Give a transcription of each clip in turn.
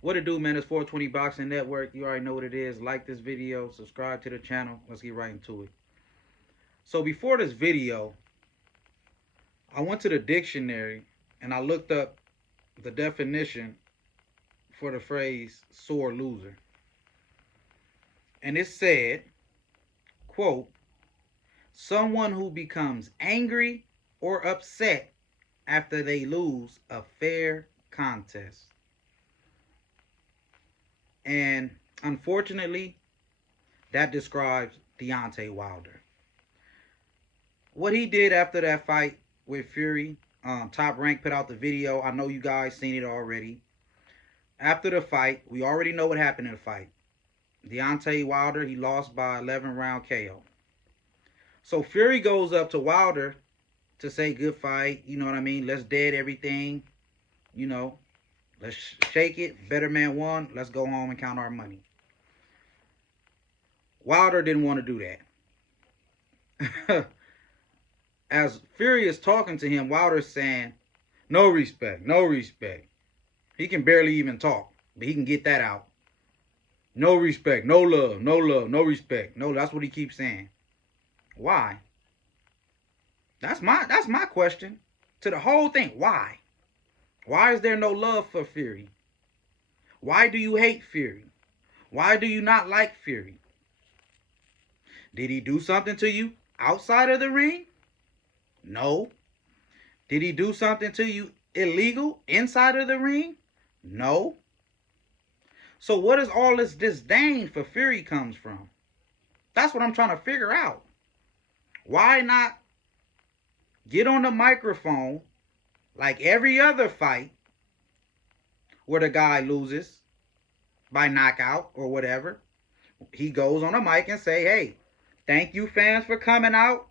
What it do, man? It's 420 Boxing Network. You already know what it is. Like this video, subscribe to the channel. Let's get right into it. So before this video, I went to the dictionary and I looked up the definition for the phrase sore loser. And it said, quote, someone who becomes angry or upset after they lose a fair contest. And unfortunately, that describes Deontay Wilder. What he did after that fight with Fury, Top Rank put out the video. I know you guys seen it already. After the fight, we already know what happened in the fight. Deontay Wilder, he lost by 11-round KO. So Fury goes up to Wilder to say good fight, you know what I mean? Let's dead everything, you know. Let's shake it. Better man won. Let's go home and count our money. Wilder didn't want to do that. As Fury is talking to him, Wilder's saying, no respect, no respect. He can barely even talk, but he can get that out. No respect, no love, no love, no respect. No, that's what he keeps saying. Why? That's my question to the whole thing. Why? Why is there no love for Fury? Why do you hate Fury? Why do you not like Fury? Did he do something to you outside of the ring? No. Did he do something to you illegal inside of the ring? No. So what is all this disdain for Fury comes from? That's what I'm trying to figure out. Why not get on the microphone like every other fight where the guy loses by knockout or whatever? He goes on a mic and say, hey, thank you fans for coming out.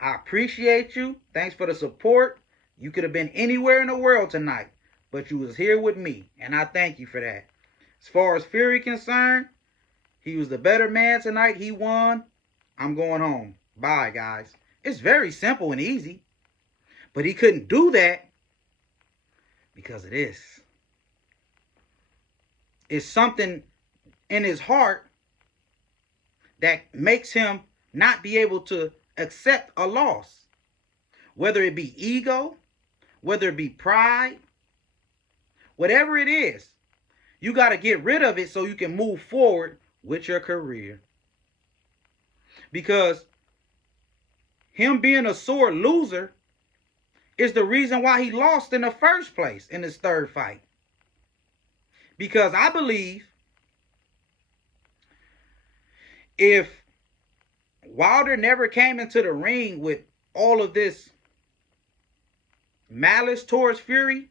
I appreciate you. Thanks for the support. You could have been anywhere in the world tonight, but you was here with me, and I thank you for that. As far as Fury concerned, he was the better man tonight. He won. I'm going home. Bye, guys. It's very simple and easy. But he couldn't do that because of this. It's something in his heart that makes him not be able to accept a loss. Whether it be ego, whether it be pride, whatever it is, you got to get rid of it so you can move forward with your career. Because him being a sore loser is the reason why he lost in the first place in his third fight. Because I believe if Wilder never came into the ring with all of this malice towards Fury,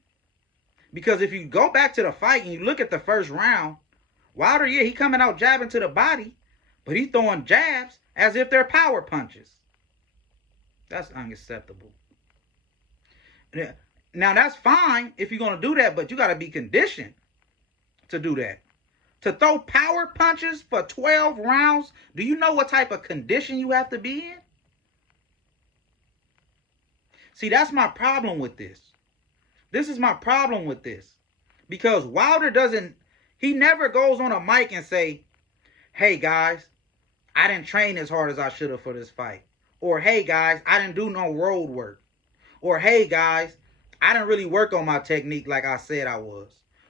because if you go back to the fight and you look at the first round, Wilder, yeah, he coming out jabbing to the body, but he throwing jabs as if they're power punches. That's unacceptable. Now, that's fine if you're going to do that, but you got to be conditioned to do that. To throw power punches for 12 rounds, do you know what type of condition you have to be in? See, that's my problem with this. This is my problem with this. Because Wilder he never goes on a mic and say, hey, guys, I didn't train as hard as I should have for this fight. Or, hey, guys, I didn't do no road work. Or, hey, guys, I didn't really work on my technique like I said I was.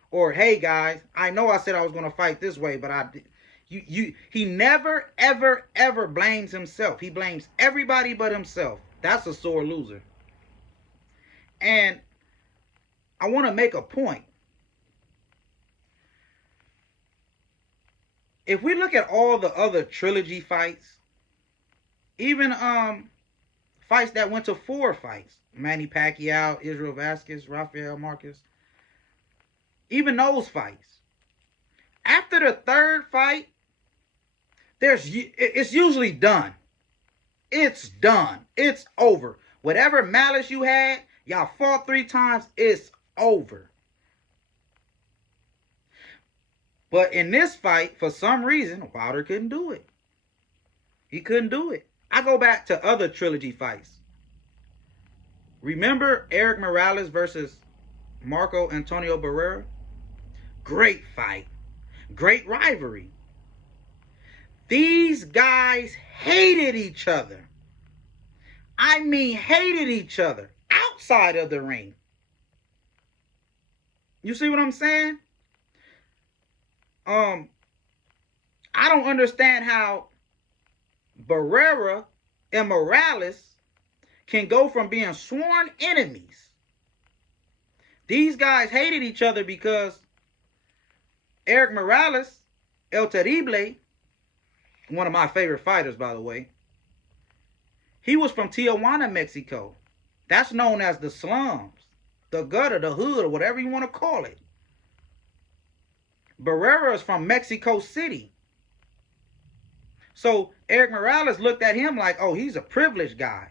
Or, hey, guys, I know I said I was going to fight this way, but I did. He never, ever, ever blames himself. He blames everybody but himself. That's a sore loser. And I want to make a point. If we look at all the other trilogy fights, even fights that went to 4 fights, Manny Pacquiao, Israel Vasquez, Rafael Marquez, even those fights, after the third fight, it's usually done. It's done. It's over. Whatever malice you had, y'all fought 3 times, it's over. But in this fight, for some reason, Wilder couldn't do it. He couldn't do it. I go back to other trilogy fights. Remember Eric Morales versus Marco Antonio Barrera? Great fight. Great rivalry. These guys hated each other. I mean, hated each other outside of the ring. You see what I'm saying? I don't understand how Barrera and Morales can go from being sworn enemies. These guys hated each other because Eric Morales, El Terrible, one of my favorite fighters, by the way, he was from Tijuana, Mexico. That's known as the slums, the gutter, the hood, or whatever you want to call it. Barrera is from Mexico City. So Eric Morales looked at him like, oh, he's a privileged guy.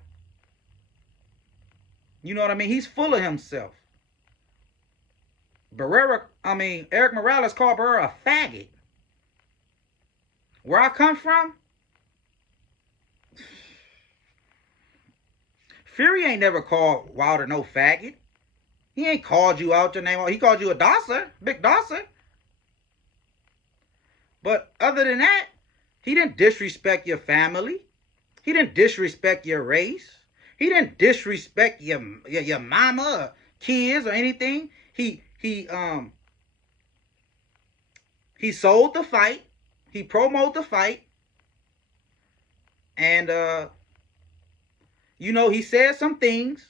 You know what I mean? He's full of himself. Eric Morales called Barrera a faggot. Where I come from, Fury ain't never called Wilder no faggot. He ain't called you out your name. He called you a dosser, big dosser. But other than that, he didn't disrespect your family. He didn't disrespect your race. He didn't disrespect your mama or kids or anything. He sold the fight. He promoted the fight. And he said some things.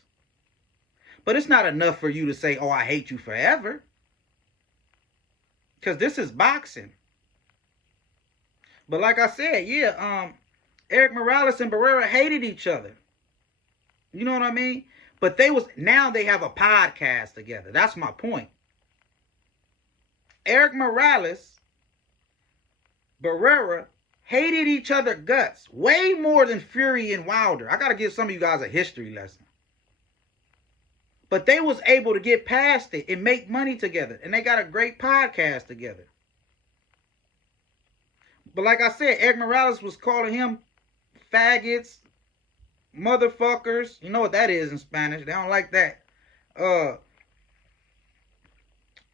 But it's not enough for you to say, oh, I hate you forever. Because this is boxing. But like I said, Eric Morales and Barrera hated each other. You know what I mean? But now they have a podcast together. That's my point. Eric Morales, Barrera hated each other guts way more than Fury and Wilder. I got to give some of you guys a history lesson. But they was able to get past it and make money together. And they got a great podcast together. But like I said, Eric Morales was calling him faggots, motherfuckers. You know what that is in Spanish. They don't like that.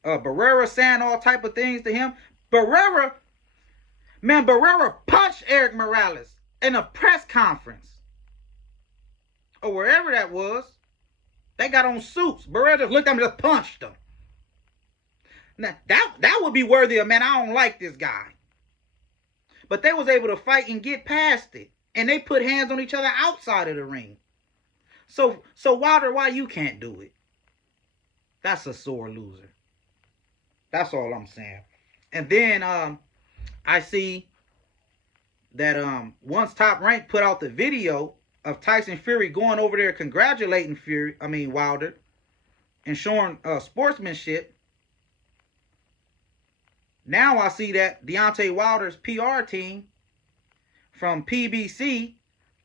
Barrera saying all type of things to him. Barrera punched Eric Morales in a press conference. Or wherever that was. They got on suits. Barrera just looked at him and just punched him. Now, that would be worthy of, man, I don't like this guy. But they was able to fight and get past it. And they put hands on each other outside of the ring. So Wilder, why you can't do it? That's a sore loser. That's all I'm saying. And then I see that once Top Rank put out the video of Tyson Fury going over there congratulating Wilder and showing sportsmanship. Now I see that Deontay Wilder's PR team from PBC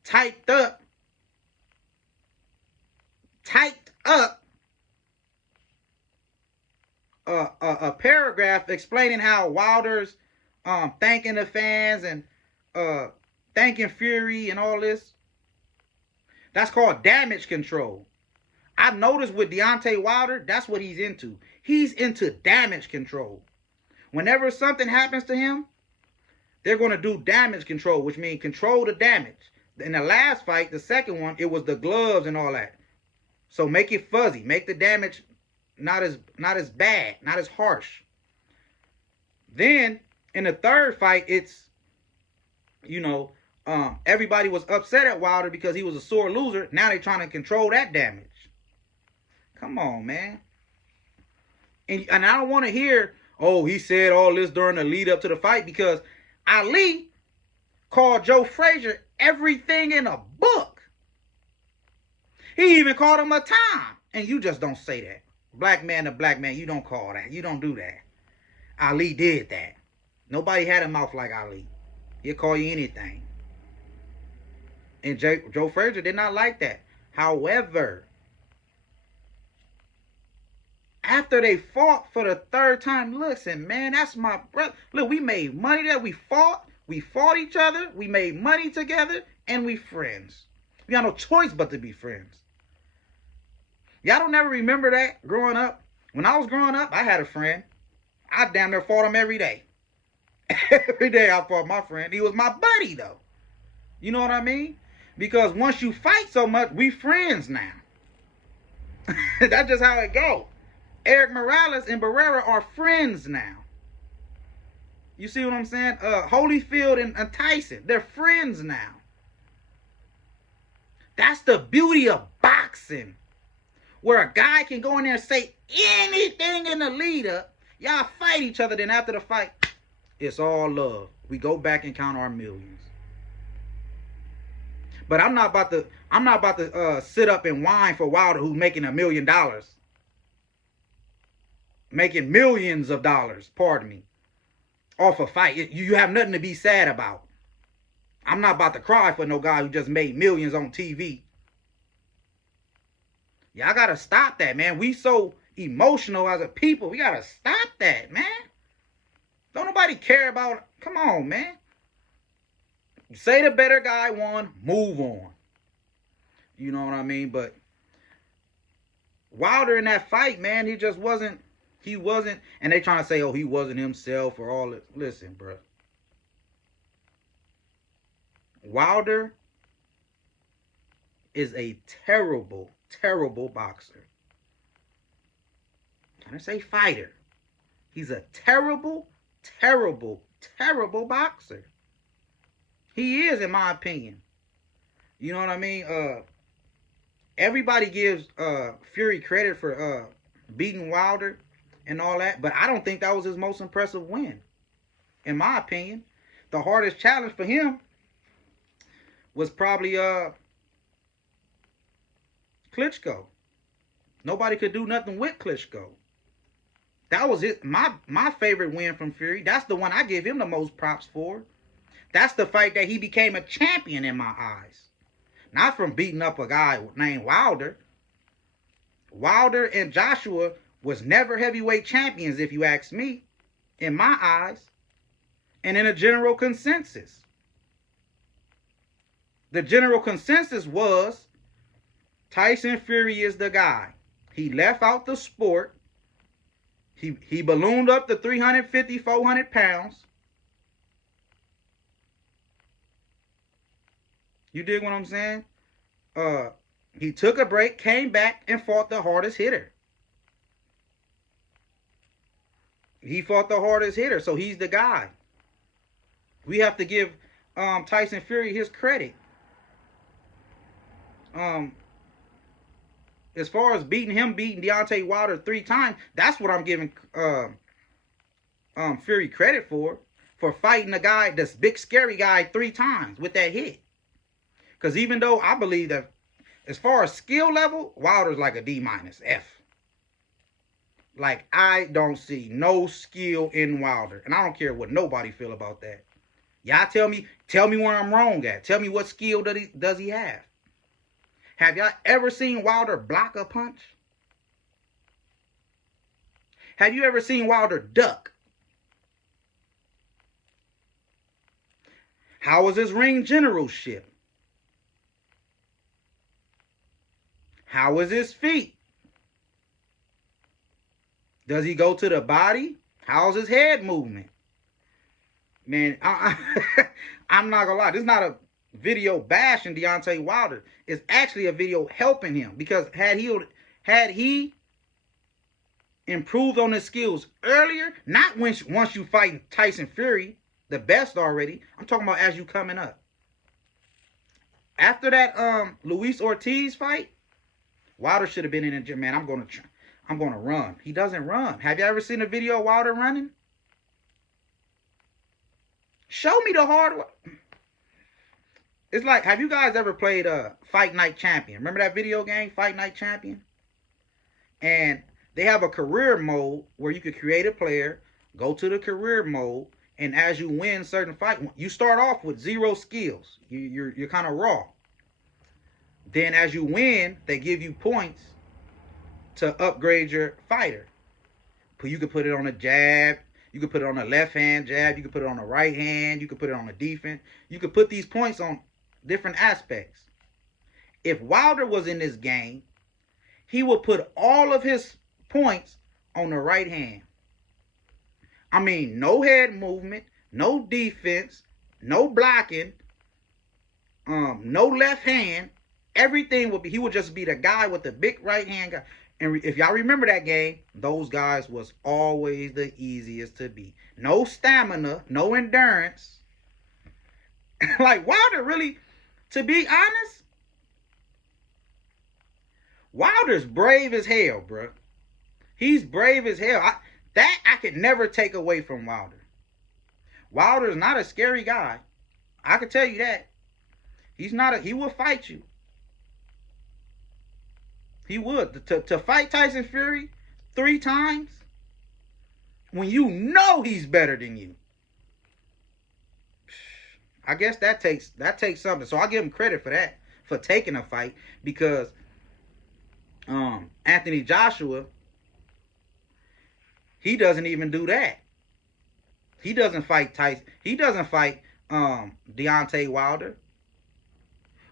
typed up a paragraph explaining how Wilder's thanking the fans and thanking Fury and all this. That's called damage control. I've noticed with Deontay Wilder, that's what he's into. He's into damage control. Whenever something happens to him, they're going to do damage control, which means control the damage. In the last fight, the second one, it was the gloves and all that. So make it fuzzy. Make the damage not as bad, not as harsh. Then, in the third fight, it's, everybody was upset at Wilder because he was a sore loser. Now they're trying to control that damage. Come on, man. And I don't want to hear, oh, he said all this during the lead up to the fight, because Ali called Joe Frazier everything in a book. He even called him a time. And you just don't say that. Black man to black man, you don't call that. You don't do that. Ali did that. Nobody had a mouth like Ali. He'll call you anything. And Joe Frazier did not like that. However, after they fought for the third time, listen, man, that's my brother. Look, we made money there. We fought each other. We made money together. And we friends. We got no choice but to be friends. Y'all don't never remember that growing up? When I was growing up, I had a friend. I damn near fought him every day. Every day I fought my friend. He was my buddy, though. You know what I mean? Because once you fight so much, we friends now. That's just how it go. Eric Morales and Barrera are friends now. You see what I'm saying? Holyfield and Tyson, they're friends now. That's the beauty of boxing. Where a guy can go in there and say anything in the lead up. Y'all fight each other, then after the fight, it's all love. We go back and count our millions. But I'm not about to sit up and whine for Wilder, who's making $1 million. Making millions of dollars, pardon me, off a fight. You have nothing to be sad about. I'm not about to cry for no guy who just made millions on TV. Y'all gotta stop that, man. We so emotional as a people. We gotta stop that, man. Don't nobody care about. Come on, man. Say the better guy won, move on. You know what I mean? But Wilder in that fight, man, he just wasn't. He wasn't. And they trying to say, oh, he wasn't himself or all this. Listen, bro. Wilder is a terrible, terrible boxer. I didn't say fighter. He's a terrible, terrible, terrible boxer. He is, in my opinion. You know what I mean? Everybody gives Fury credit for beating Wilder and all that, but I don't think that was his most impressive win. In my opinion, the hardest challenge for him was probably Klitschko. Nobody could do nothing with Klitschko. That was it. My favorite win from Fury. That's the one I give him the most props for. That's the fight that he became a champion in my eyes. Not from beating up a guy named Wilder. Wilder and Joshua was never heavyweight champions, if you ask me, in my eyes, and in a general consensus. The general consensus was Tyson Fury is the guy. He left out the sport. He ballooned up to 350, 400 pounds. You dig what I'm saying? He took a break, came back, and fought the hardest hitter. He fought the hardest hitter, so he's the guy. We have to give Tyson Fury his credit. As far as beating Deontay Wilder 3 times, that's what I'm giving Fury credit for fighting the guy, this big scary guy 3 times with that hit. Because even though I believe that as far as skill level, Wilder's like a D-, F. Like, I don't see no skill in Wilder. And I don't care what nobody feel about that. Y'all tell me where I'm wrong at. Tell me what skill does he have. Have y'all ever seen Wilder block a punch? Have you ever seen Wilder duck? How was his ring generalship? How was his feet? Does he go to the body? How's his head movement? Man, I'm not gonna lie. This is not a video bashing Deontay Wilder. It's actually a video helping him, because had he improved on his skills earlier, not once you fight Tyson Fury, the best already. I'm talking about as you coming up. After that Luis Ortiz fight, Wilder should have been in the gym. Man, I'm gonna run. He doesn't run. Have you ever seen a video of Wilder running? Show me the hard way. It's like, have you guys ever played Fight Night Champion? Remember that video game, Fight Night Champion? And they have a career mode where you could create a player, go to the career mode, and as you win certain fight, you start off with 0 skills. You're kind of raw. Then as you win, they give you points to upgrade your fighter. You could put it on a jab. You could put it on a left hand jab. You could put it on a right hand. You could put it on a defense. You could put these points on different aspects. If Wilder was in this game, he would put all of his points on the right hand. I mean, no head movement, no defense, no blocking, no left hand. Everything would be, he would just be the guy with the big right hand guy. And if y'all remember that game, those guys was always the easiest to beat. No stamina, no endurance. Like Wilder really, to be honest, Wilder's brave as hell, bro. He's brave as hell. I could never take away from Wilder. Wilder's not a scary guy. I can tell you that. He's not he will fight you. He would. To fight Tyson Fury 3 times when you know he's better than you. I guess that takes something. So I give him credit for that, for taking a fight, because Anthony Joshua, he doesn't even do that. He doesn't fight Tyson. He doesn't fight Deontay Wilder.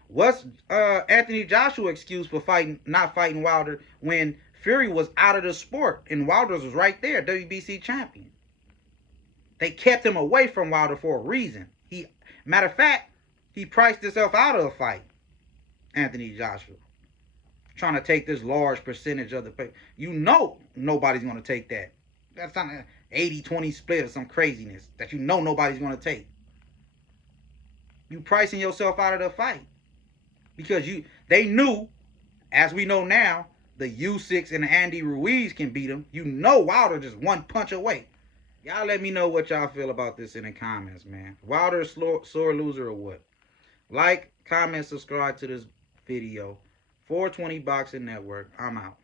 What's Anthony Joshua's excuse for not fighting Wilder when Fury was out of the sport and Wilder was right there, WBC champion? They kept him away from Wilder for a reason. Matter of fact, he priced himself out of a fight, Anthony Joshua. Trying to take this large percentage of the pay. You know nobody's going to take that. That's not an 80-20 split or some craziness that you know nobody's going to take. You pricing yourself out of the fight. Because they knew, as we know now, the Usyk and Andy Ruiz can beat him. You know Wilder just one punch away. Y'all let me know what y'all feel about this in the comments, man. Wilder a sore loser or what? Like, comment, subscribe to this video. 420 Boxing Network. I'm out.